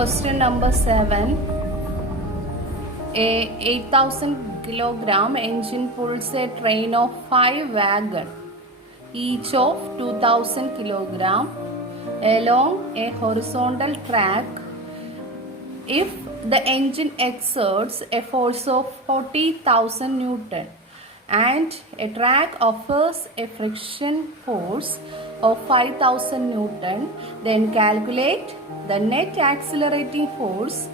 Question number 7. A 8,000 kilogram engine pulls a train of 5 wagons, each of 2,000 kilogram, along a horizontal track. If the engine exerts a force of 40,000 Newton and a track offers a friction force of 5,000 Newton, then calculate the net accelerating force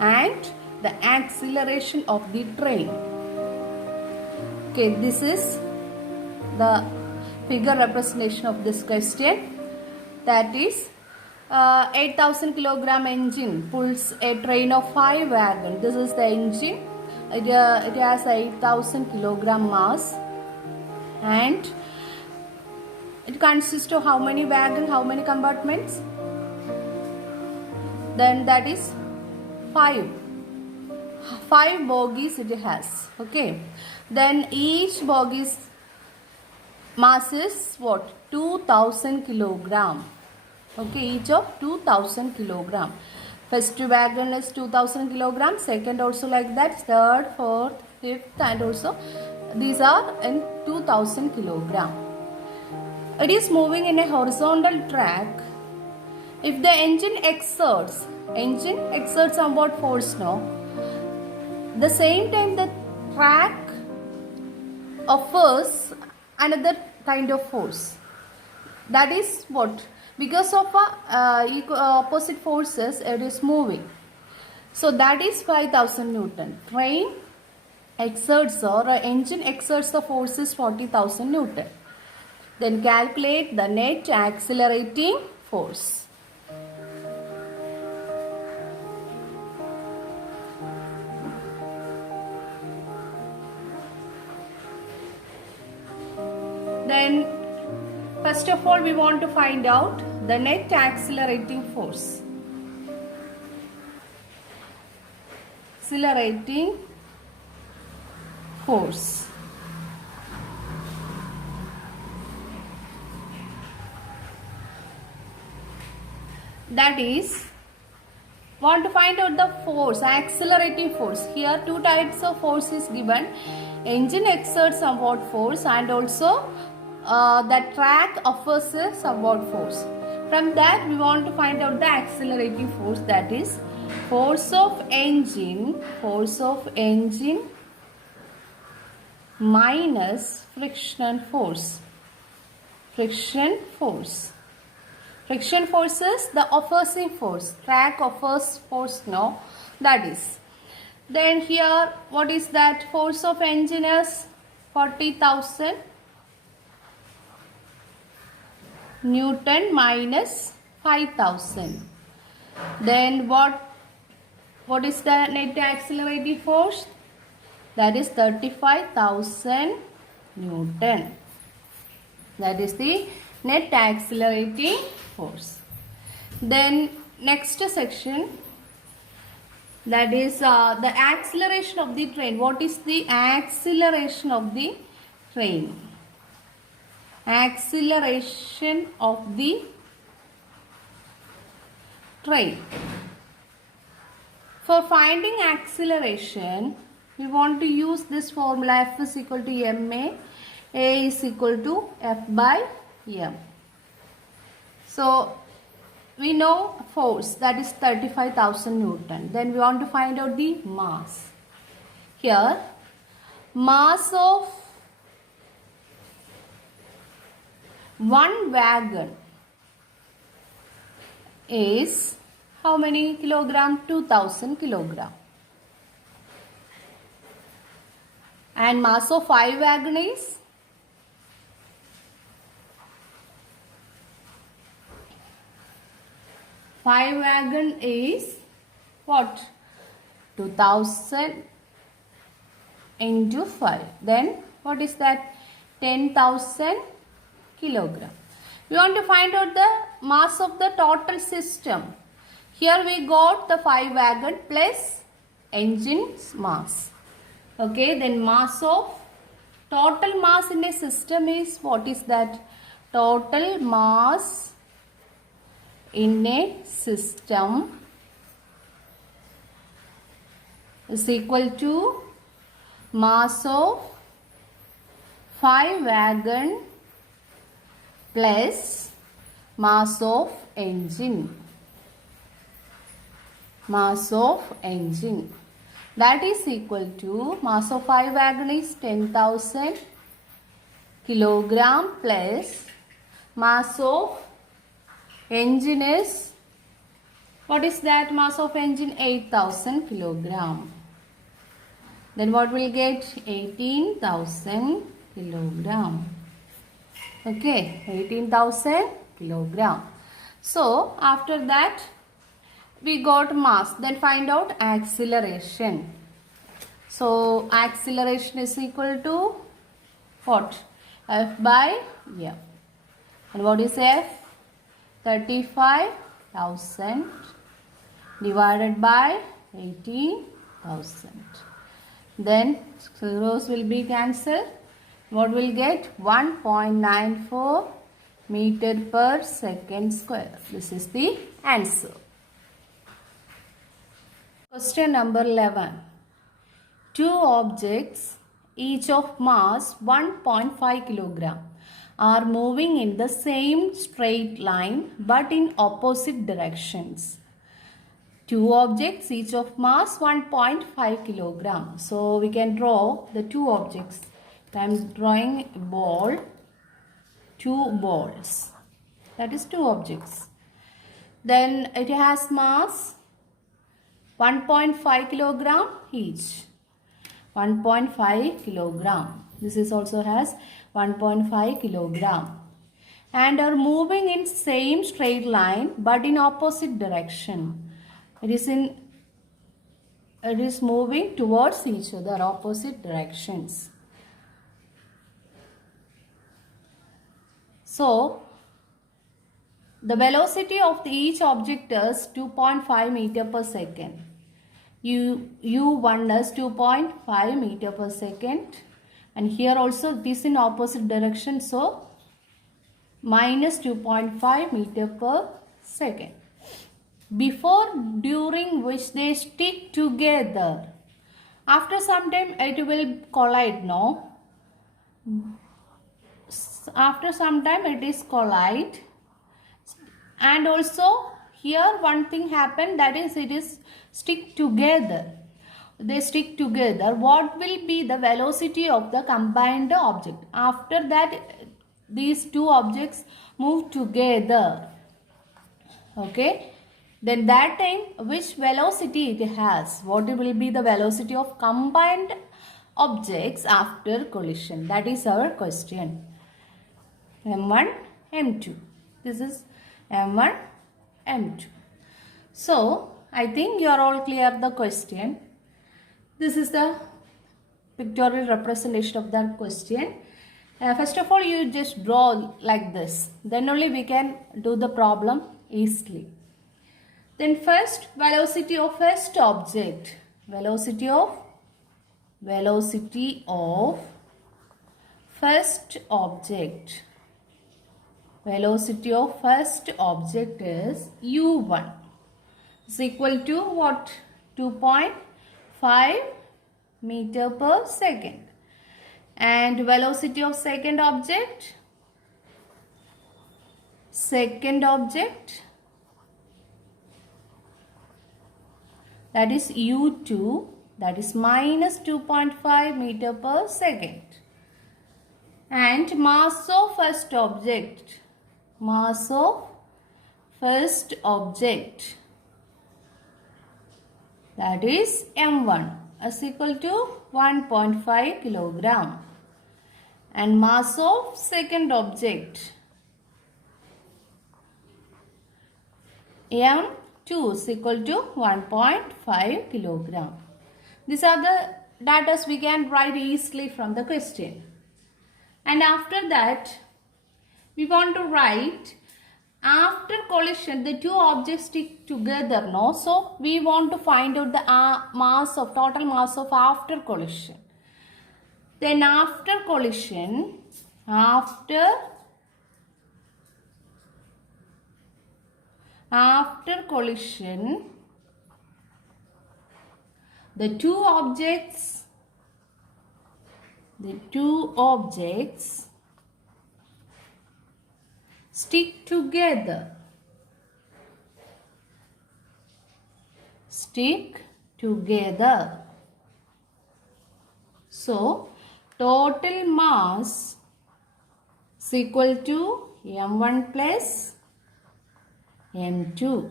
and the acceleration of the train. Okay, this is the figure representation of this question. That is 8,000 kilogram engine pulls a train of 5 wagons. This is the engine. It has 8,000 kilogram mass and it consists of how many wagons, how many compartments? Then that is 5 bogies it has. Okay, then each bogie's mass is what? 2,000 kilogram. Okay, each of 2,000 kilogram. First wagon is 2,000 kilogram, second also like that, third, fourth, fifth, and also these are in 2,000 kilogram. It is moving in a horizontal track. If the engine exerts on what force? No. The same time the track offers another kind of force. That is what? Because of opposite forces, it is moving. So that is 5,000 Newton. Train exerts or engine exerts the force is 40,000 Newton. Then calculate the net accelerating force. Then first of all we want to find out the net accelerating force. Accelerating force. That is, want to find out the force, accelerating force. Here two types of force is given. Engine exerts somewhat force and also the track offers a somewhat force. From that we want to find out the accelerating force, that is force of engine minus friction force. Friction force is the opposing force. Track offers force, no, that is. Then here what is that? Force of engine is 40,000 Newton minus 5,000. Then what is the net accelerating force? That is 35,000 Newton. That is the net accelerating force. Then next section, that is the acceleration of the train. What is the acceleration of the train? Acceleration of the train. For finding acceleration, we want to use this formula: F is equal to ma, A is equal to F by m. So we know force, that is 35,000 Newton. Then we want to find out the mass. Here mass of one wagon is how many kilogram? 2,000 kilogram. And mass of 5 wagon is what? 2,000 into 5. Then what is that? 10,000 kilogram. We want to find out the mass of the total system. Here we got the 5 wagon plus engine's mass. Okay, then total mass in a system is, what is that? Total mass in a system is equal to mass of 5 wagon plus mass of engine. Mass of engine. That is equal to mass of 5 wagon is 10,000 kilogram plus mass of engine is, what is that mass of engine? 8,000 kilogram. Then what will get? 18,000 kilogram. Okay, 18,000 kilogram. So after that we got mass. Then find out acceleration. So acceleration is equal to what? F by m. And what is F? 35,000 divided by 18,000. Then zeros will be cancelled. What will get? 1.94 meter per second square. This is the answer. Question number 11. Two objects, each of mass 1.5 kilogram, are moving in the same straight line but in opposite directions. Two objects, each of mass 1.5 kilogram. So we can draw the two objects. I am drawing a ball, two balls. That is two objects. Then it has mass 1.5 kilogram each. 1.5 kilogram. This is also has 1.5 kilogram. And are moving in same straight line but in opposite direction. It is moving towards each other, opposite directions. So the velocity of each object is 2.5 meter per second. U1 is 2.5 meter per second. And here also it is in opposite direction. So minus 2.5 meter per second. Before, during which they stick together. After some time it will collide, no? After some time it is collide. And also here one thing happened, that is it is stick together. They stick together. What will be the velocity of the combined object? After that these two objects move together. Okay. Then that time which velocity it has? What will be the velocity of combined objects after collision? That is our question. M1, M2. This is M1, M2. So I think you are all clear the question. This is the pictorial representation of that question. First of all, you just draw like this. Then only we can do the problem easily. Then first, velocity of first object. Velocity of first object. Velocity of first object is u1 is equal to what? 2.5 meter per second. And velocity of second object that is u2, that is minus 2.5 meter per second. And mass of first object that is m1 is equal to 1.5 kilogram. And mass of second object m2 is equal to 1.5 kilogram. These are the data we can write easily from the question. And after that we want to write after collision the two objects stick together, no? So we want to find out the total mass of after collision. Then after collision the two objects stick together. So total mass is equal to m1 plus m2.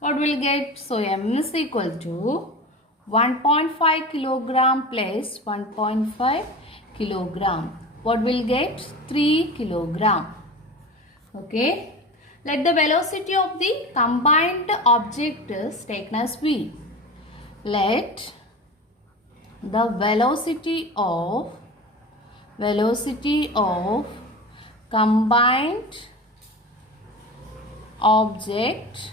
What will get? So m is equal to 1.5 kilogram plus 1.5 kilogram. What will get? 3 kilogram. Okay. Let the velocity of the combined object is taken as v. Let the velocity of combined object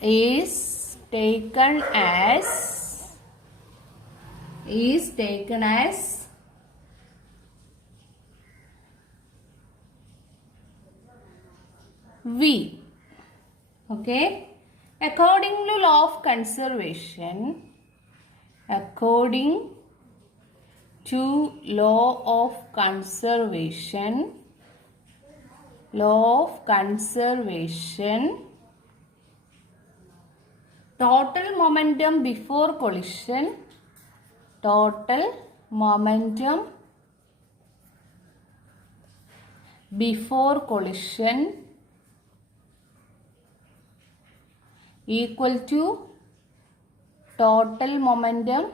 is taken as v. Okay. According to law of conservation, total momentum before collision equal to total momentum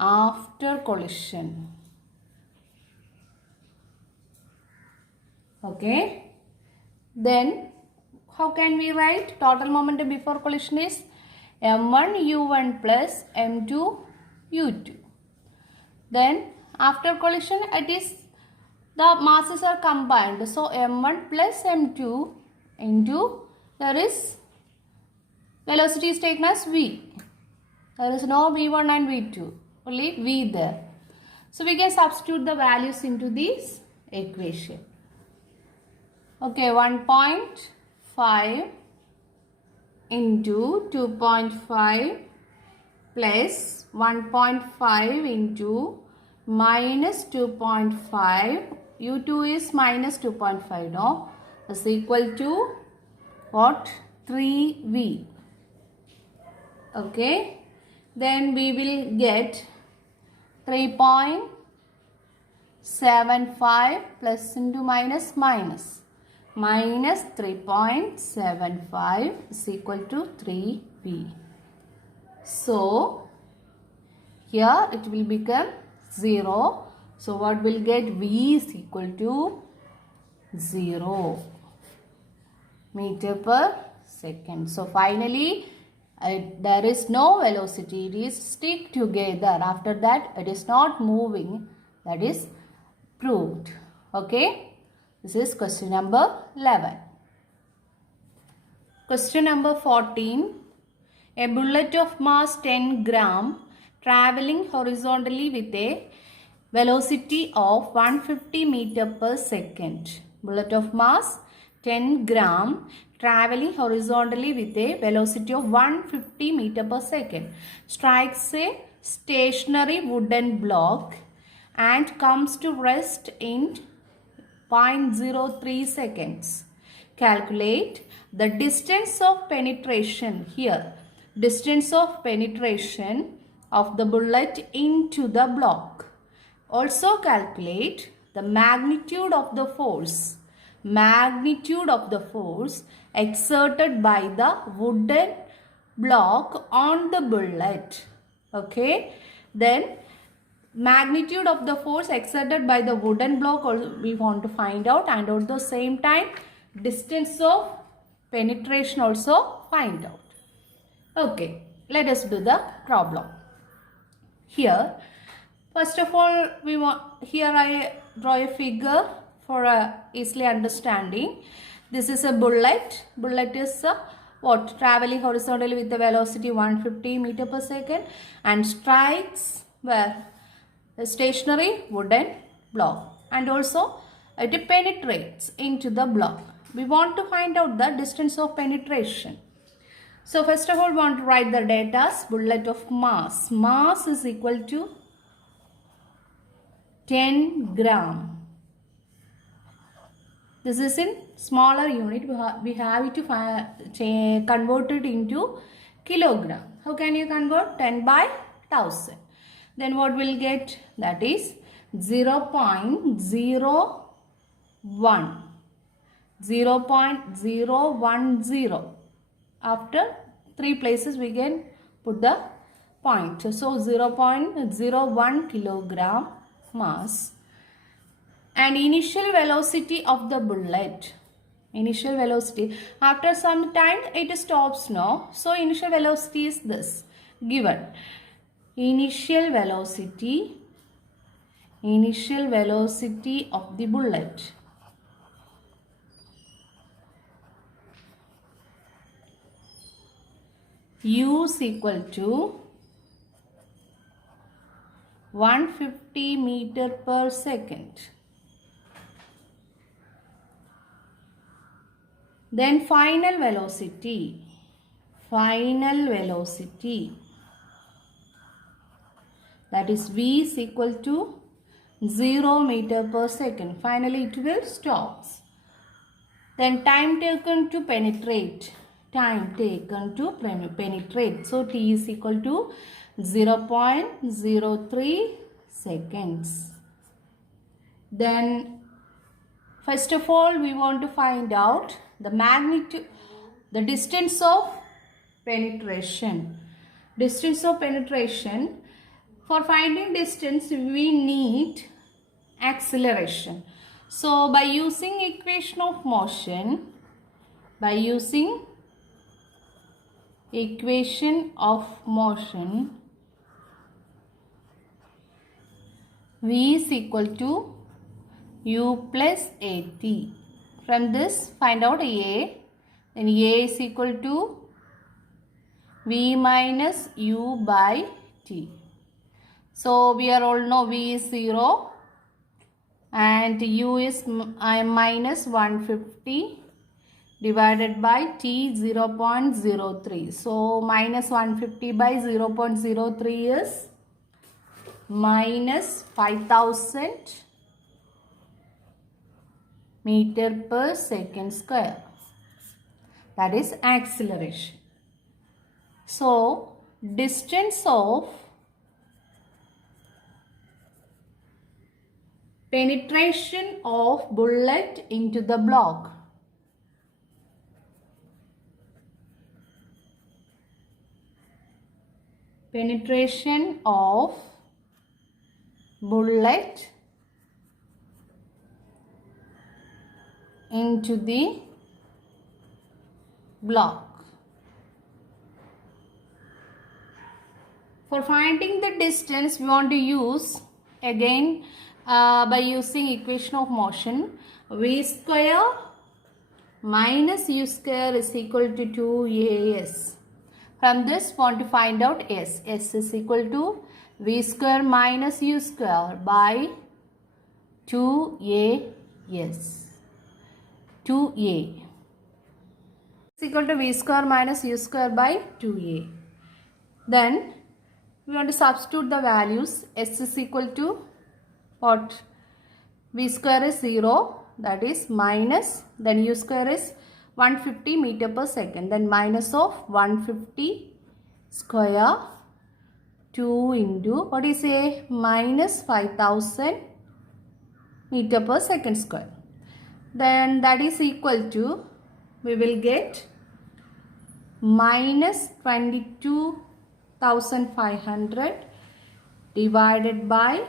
after collision. Okay. Then how can we write? Total momentum before collision is m1 u1 plus m2 u2. Then after collision it is the masses are combined. So m1 plus m2 into, there is velocity is taken as v. There is no v1 and v2. Only v there. So we can substitute the values into this equation. Okay, 1.5 into 2.5 plus 1.5 into minus 2.5. u2 is minus 2.5, no? Is equal to what? 3v. Okay. Then we will get 3.75 plus into minus 3.75 is equal to 3v. So here it will become 0. So what will get? v is equal to 0 meter per second. So finally there is no velocity. It is stick together. After that it is not moving. That is proved. Okay. This is question number 11. Question number 14. A bullet of mass 10 gram traveling horizontally with a velocity of 150 meter per second. Bullet of mass 10 gram traveling horizontally with a velocity of 150 meter per second strikes a stationary wooden block and comes to rest in 0.03 seconds. Calculate the distance of penetration here. Distance of penetration of the bullet into the block. Also calculate the magnitude of the force. Magnitude of the force exerted by the wooden block on the bullet. Okay. Then magnitude of the force exerted by the wooden block we want to find out, and at the same time distance of penetration also find out. Okay, let us do the problem. Here first of all here I draw a figure for easily understanding. This is a bullet. Bullet is what? Traveling horizontally with the velocity 150 meter per second and strikes where? A stationary wooden block, and also it penetrates into the block. We want to find out the distance of penetration. So first of all, we want to write the data. Bullet of mass. Mass is equal to 10 gram. This is in smaller unit. We have it to convert it into kilogram. How can you convert? 10 by 1000. Then what we'll get? That is 0.01. 0.010. After 3 places we can put the point. So 0.01 kilogram mass. And initial velocity of the bullet. Initial velocity. After some time it stops now. So initial velocity is this. Given. Initial velocity of the bullet. U is equal to 150 meter per second. Then final velocity. That is V is equal to 0 meter per second. Finally it will stop. Then time taken to penetrate. So T is equal to 0.03 seconds. Then first of all we want to find out the magnitude, the distance of penetration. For finding distance we need acceleration. So by using equation of motion, V is equal to U plus AT. From this find out A. Then A is equal to V minus U by T. So we are all know V is 0 and U is minus 150 divided by T 0.03. So minus 150 by 0.03 is minus 5000 meter per second square. That is acceleration. So distance of penetration of bullet into the block. Penetration of bullet into the block. For finding the distance we want to use again by using equation of motion. V square minus U square is equal to 2AS. From this want to find out S. S is equal to V square minus U square by 2AS. 2A is equal to V square minus U square by 2A. Then we want to substitute the values. S is equal to what? V square is 0, that is minus, then U square is 150 meter per second, then minus of 150 square 2 into what is a minus 5000 meter per second square. Then that is equal to, we will get minus 22,500 divided by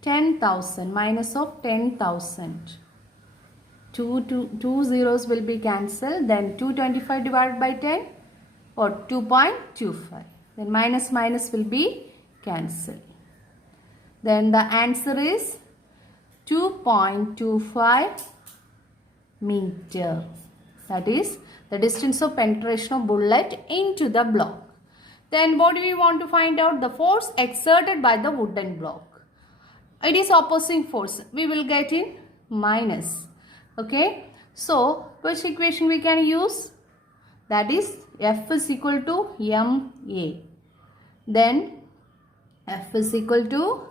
10,000, minus of 10,000. Two zeros will be cancelled. Then 225 divided by 10 or 2.25. Then minus will be cancelled. Then the answer is 2.25 meter. That is the distance of penetration of bullet into the block. Then what do we want to find out? The force exerted by the wooden block. It is opposing force. We will get in minus. Okay. So which equation we can use? That is F is equal to ma. Then F is equal to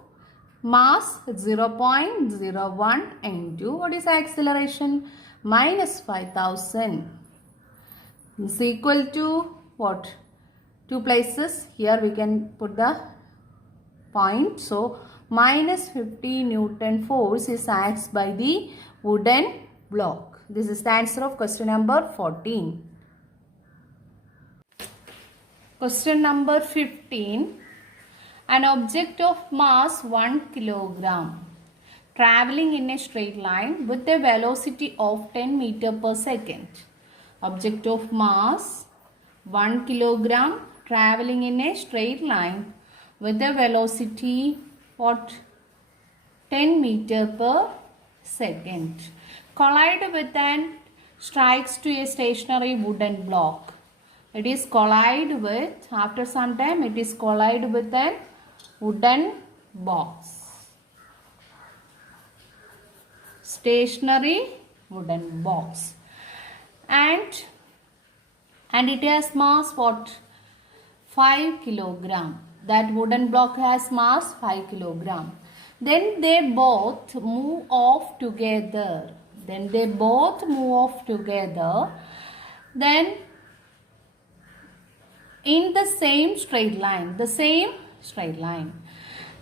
mass 0.01 into what is acceleration? Minus 5000 is equal to what? Two places. Here we can put the point. So minus 50 Newton force is acted by the wooden block. This is the answer of question number 14. Question number 15. An object of mass 1 kilogram traveling in a straight line with a velocity of 10 meter per second. Object of mass 1 kilogram traveling in a straight line with a velocity what? 10 meter per second. Collide with and strikes to a stationary wooden block. It is collide with, after some time it is collide with an wooden box. Stationary wooden box. And it has mass what? 5 kilogram. That wooden block has mass 5 kilogram. Then they both move off together. Then in the same straight line.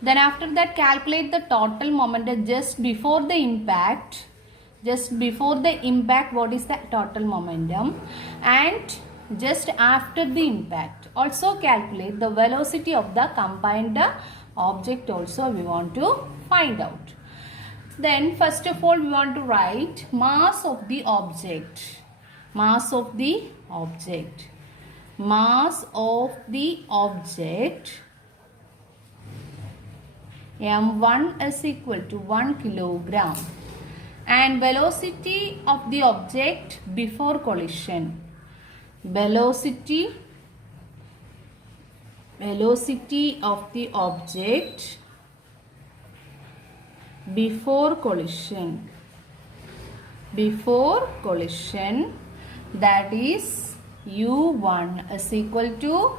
Then after that calculate the total momentum just before the impact. What is the total momentum? And just after the impact. Also calculate the velocity of the combined object also we want to find out. Then first of all we want to write mass of the object. Mass of the object m1 is equal to 1 kilogram. And velocity of the object before collision. Velocity of the object before collision, that is u1 is equal to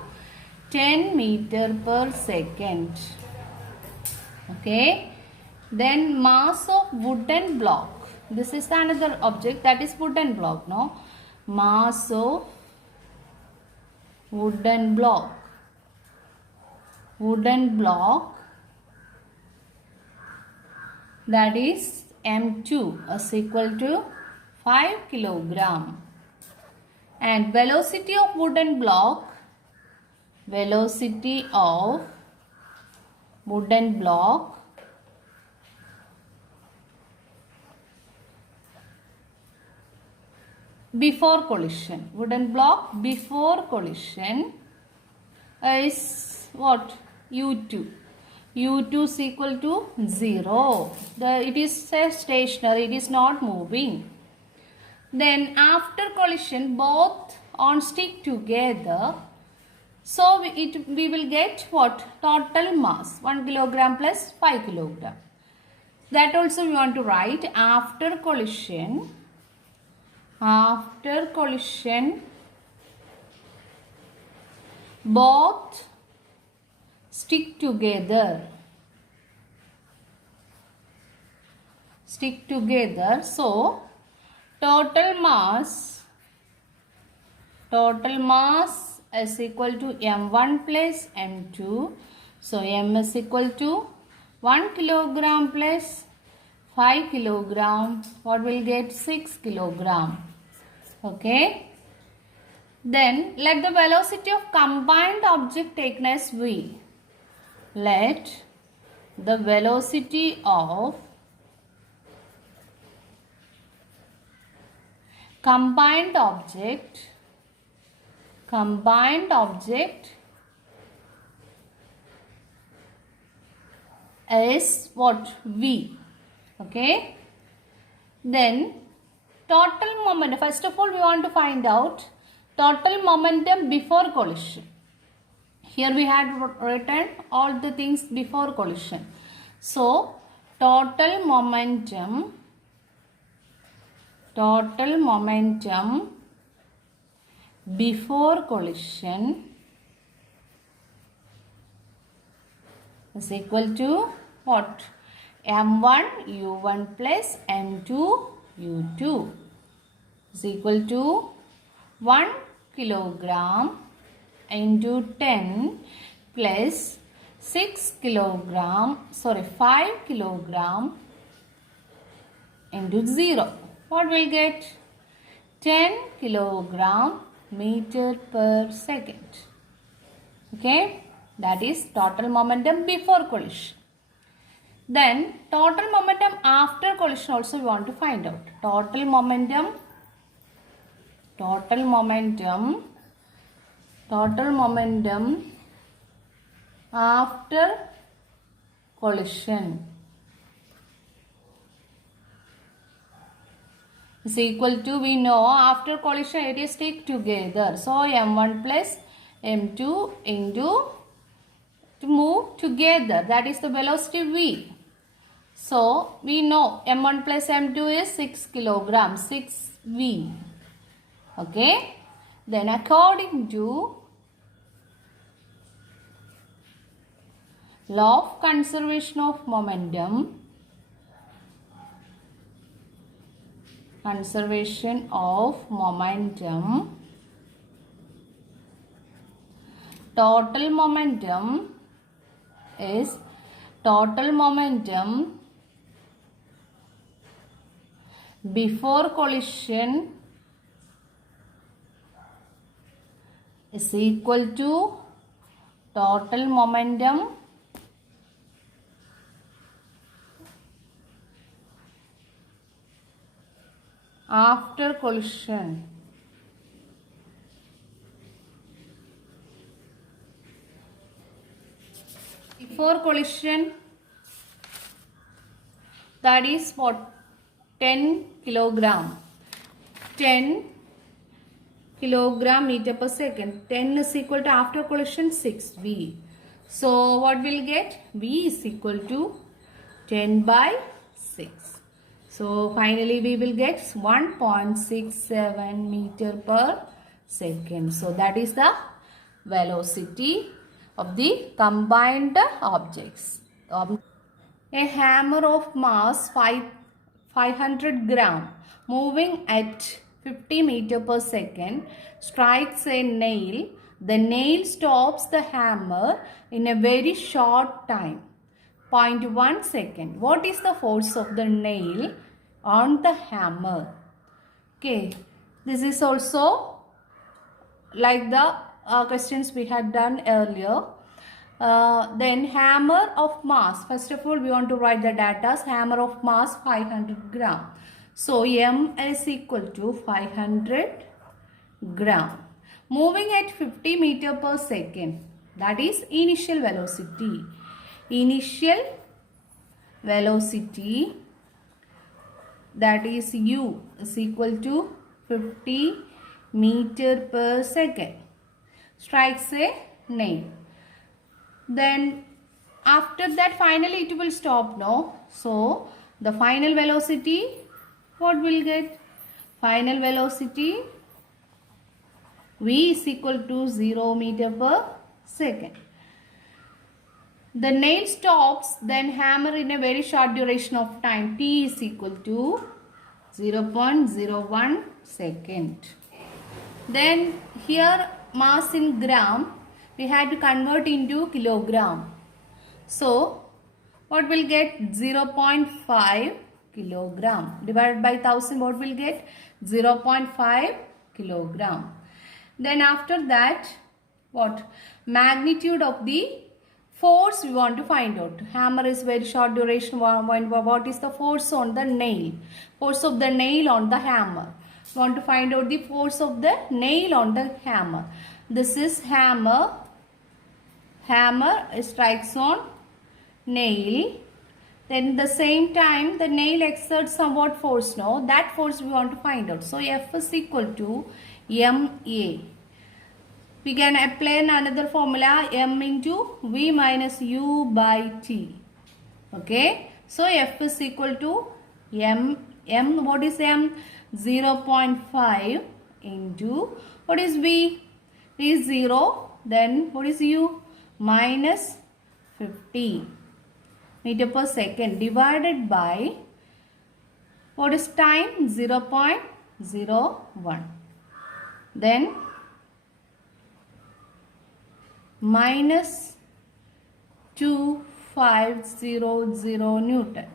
10 meter per second. Okay. Then mass of wooden block. This is another object, that is wooden block. No, mass of wooden block that is m2 is equal to 5 kilogram. And velocity of wooden block before collision. Wooden block before collision is what? u2. u2 is equal to 0. It is stationary, it is not moving. Then after collision both on stick together. So we will get what? Total mass 1 kilogram plus 5 kilogram. That also we want to write after collision both stick together. So total mass is equal to m1 plus m2. So m is equal to 1 kilogram plus 5 kilogram. What will get? 6 kilogram. Okay. Then let the velocity of combined object taken as v. Let the velocity of combined object is what? V. Okay. Then total momentum. First of all we want to find out total momentum before collision. Here we had written all the things before collision. So total momentum total momentum before collision is equal to what? m1 u1 plus m2 u2 is equal to 1 kilogram into 10 plus 5 kilogram into 0. What will get? 10 kilogram meter per second. Okay, that is total momentum before collision. Then total momentum after collision also we want to find out. Total momentum after collision is equal to, we know after collision it is stick together. So m1 plus m2 into, to move together, that is the velocity v. So we know m1 plus m2 is 6 kilogram, 6v. Okay. Then according to law of conservation of momentum, total momentum is total momentum before collision is equal to total momentum after collision. Before collision, that is what? 10 kilogram. 10 kilogram meter per second. 10 is equal to, after collision, 6v. So what will get? V is equal to 10 by 6. So finally we will get 1.67 meter per second. So that is the velocity of the combined objects. A hammer of mass 500 gram moving at 50 meter per second strikes a nail. The nail stops the hammer in a very short time, 0.1 second. What is the force of the nail on the hammer? Okay, this is also like the questions we had done earlier. Then hammer of mass. First of all, we want to write the data. Hammer of mass 500 gram. So M is equal to 500 gram. Moving at 50 meter per second. That is initial velocity. Initial velocity, that is U, is equal to 50 meter per second. Strikes a nail. Then after that finally it will stop, no? So the final velocity, what will get? Final velocity V is equal to 0 meter per second. The nail stops, then hammer in a very short duration of time. T is equal to 0.01 second. Then here mass in gram, we had to convert into kilogram. So what will get? 0.5 kilogram. Divided by 1000, what will get? 0.5 kilogram. Then after that, what? Magnitude of the force we want to find out. Hammer is very short duration. What is the force on the nail? Force of the nail on the hammer. We want to find out the force of the nail on the hammer. This is hammer. Hammer strikes on nail. Then the same time the nail exerts somewhat force. No, that force we want to find out. So F is equal to MA. We can apply another formula, M into V minus U by T. Okay. So F is equal to MA M, what is M? 0.5 into, what is V? V is 0, then what is U? Minus 50 meter per second divided by, what is time? 0.01. Then minus 2500 Newton.